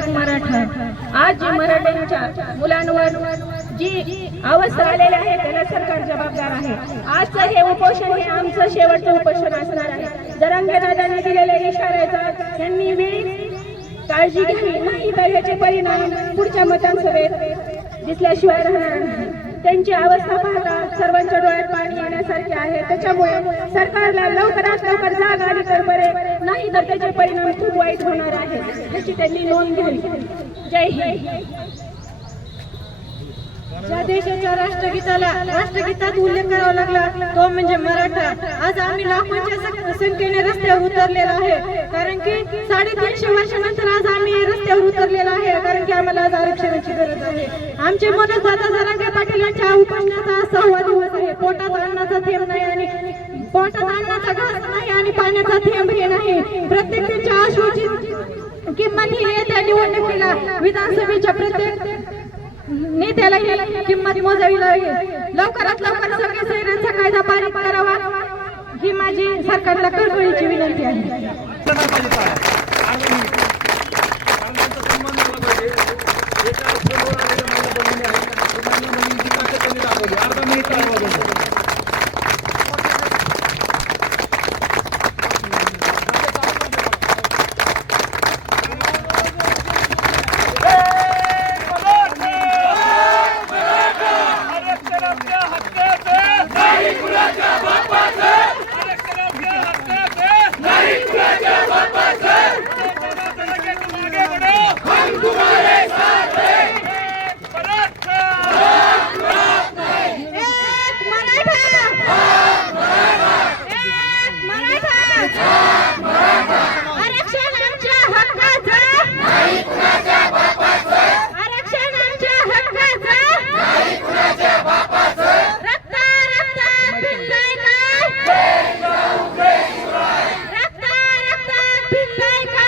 विकास मराठा आज जी मराठ्यांच्या मुलांवर जी अवस्था आलेली आहे त्याला सरकार जबाबदार आहे. आजचं हे उपोषण हे आमचं शेवटचं उपोषण असणार आहे. जरांगेदादांनी दिलेल्या इशाऱ्याचा त्यांनी वेळी काळजी घ्यावी. नाही तर ह्याचे परिणाम पुढच्या मतदानसभेत दिसल्याशिवाय राहणार नाही. त्यांची अवस्था पाहता सर्वांच्या डोळ्यात पाणी येण्यासारखे आहे. त्याच्यामुळे सरकारला लवकरात लवकर जाग आली तर बरे नाही तर त्याचे परिणाम खूप वाईट होणार आहे याची त्यांनी नोंद घ्यावी. जय हिंद. ज्या देशाच्या राष्ट्रगीताला राष्ट्रगीतात उल्लेख करावा लागला तो म्हणजे मराठा. आज आम्ही लाखोंच्या संख्येने रस्त्यावर उतरलेला आहे. कारण की साडेतीनशे वर्षानंतर आज आम्ही रस्त्यावर उतरलेलो आहे. कारण की आम्हाला आज आरक्षणाची गरज आहे. आमचे मनोज दादा जरा पाटील यांच्या उपोषणाचा सहावा दिवस आहे. पोटात अन्नाचा थेंब नाही आणि पोटात अन्नाचा घास नाही आणि पाण्याचा थेंब हे नाही. प्रत्येक त्यांच्या आश्वाची किंमत ही येत्या निवडणुकीला. विधानसभेच्या प्रत्येक नेत्याला ही किंमत मोजावी लागेल. लवकरात लवकर सगळे सैन्यांचा कायदा पारित करावा. ही माझी सरकारला कळकळीची विनंती आहे. どうぞ happy birthday.